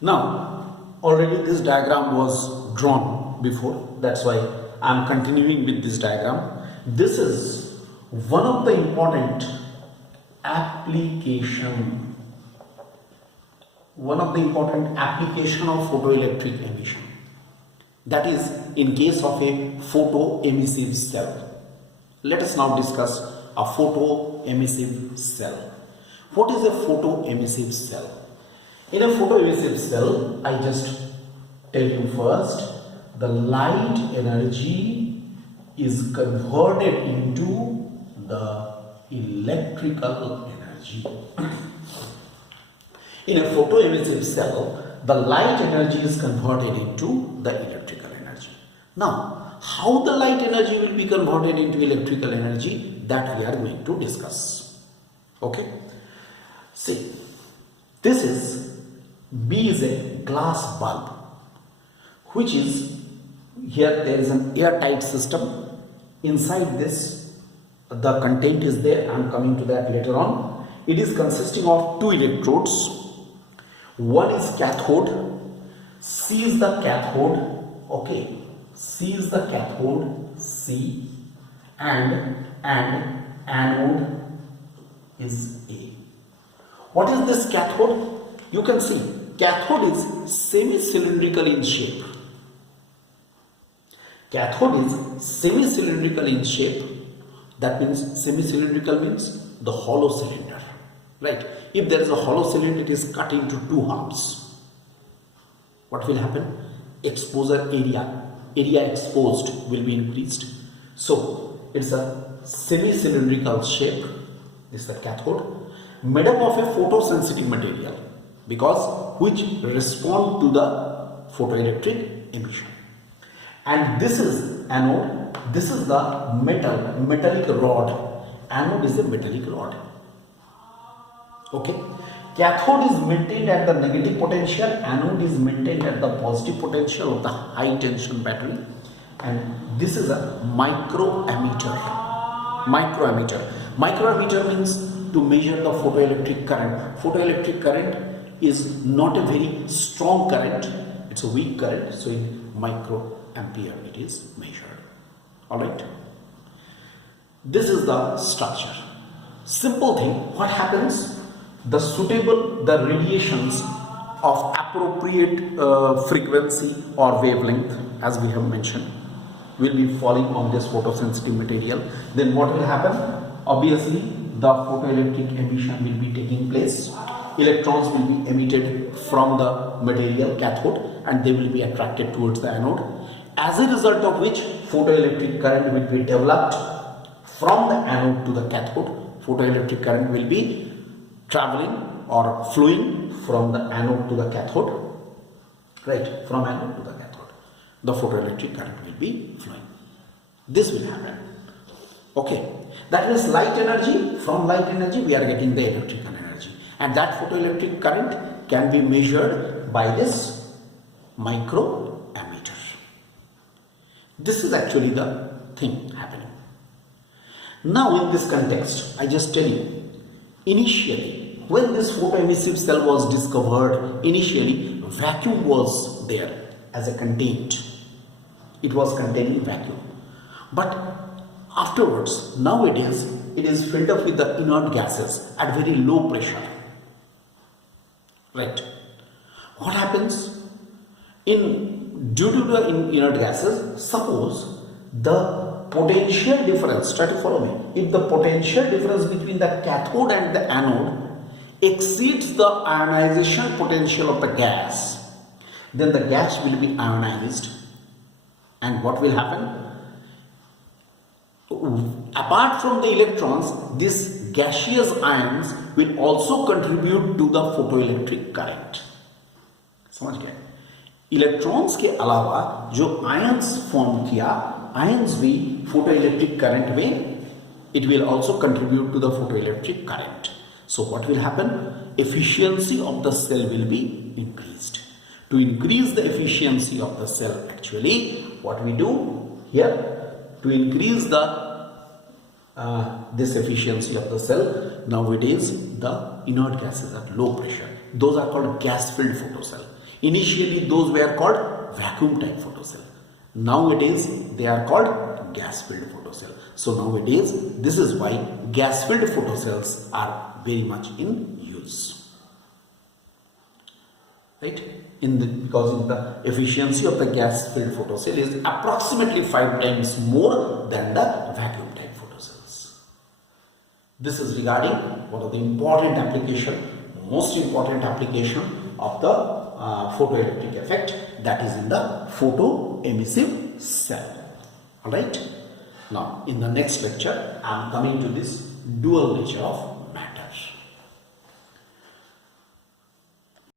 Now, already this diagram was drawn before, that's why I am continuing with this diagram. This is one of the important application of photoelectric emission, that is in case of a photoemissive cell. Let us now discuss a photoemissive cell. What is a photoemissive cell? In a photoemissive cell, I just tell you first, the light energy is converted into the electrical energy. In a photoemissive cell, the light energy is converted into the electrical energy. Now, how the light energy will be converted into electrical energy, that we are going to discuss. Okay? See, this is B is a glass bulb, which is, here there is an airtight system. Inside this, the content is there. I am coming to that later on. It is consisting of two electrodes. One is cathode. C is the cathode. Okay, C is the cathode. C and anode is A. What is this cathode? You can see cathode is semi-cylindrical in shape. Cathode is semi-cylindrical in shape. That means semi-cylindrical means the hollow cylinder, right? If there is a hollow cylinder, it is cut into two halves. What will happen? Exposure area exposed will be increased. So it's a semi-cylindrical shape. This is the cathode, made up of a photosensitive material, because which respond to the photoelectric emission. And this is anode. This is the metallic rod. Anode is a metallic rod. Okay. Cathode is maintained at the negative potential. Anode is maintained at the positive potential of the high tension battery. And this is a microammeter. Microammeter means to measure the photoelectric current. Photoelectric current is not a very strong current. It's a weak current. So in microampere it is measured. Alright. This is the structure. Simple thing. What happens? The radiations of appropriate frequency or wavelength, as we have mentioned, will be falling on this photosensitive material. Then what will happen? Obviously, the photoelectric emission will be taking place. Electrons will be emitted from the material cathode and they will be attracted towards the anode. As a result of which, photoelectric current will be developed from the anode to the cathode. Photoelectric current will be traveling or flowing from the anode to the cathode, right? From anode to the cathode, the photoelectric current will be flowing. This will happen. Okay, that means light energy. From light energy, we are getting the electrical energy, and that photoelectric current can be measured by this microammeter. This is actually the thing happening. Now, in this context, I just tell you. Initially, when this photoemissive cell was discovered, initially vacuum was there as a contained. It was containing vacuum. But afterwards, nowadays, it is filled up with the inert gases at very low pressure. Right? What happens? Due to the inert gases, suppose the potential difference, try to follow me. If the potential difference between the cathode and the anode exceeds the ionization potential of the gas, then the gas will be ionized. And what will happen? Apart from the electrons, these gaseous ions will also contribute to the photoelectric current. समझ गए? Electrons के अलावा जो ions form किया, ions भी photoelectric current में it will also contribute to the photoelectric current. So what will happen? Efficiency of the cell will be increased. To increase the efficiency of the cell, actually what we do here, to increase the this efficiency of the cell, nowadays the inert gases at low pressure, those are called gas filled photocell. Initially those were called vacuum type photocell. Nowadays they are called gas filled photocell. So nowadays this is why gas filled photocells are very much in use. Right? Because the efficiency of the gas filled photocell is approximately 5 times more than the vacuum type photocells. This is regarding one of the important application, most important application of the photoelectric effect, that is in the photoemissive cell. Alright. Now in the next lecture I am coming to this dual nature of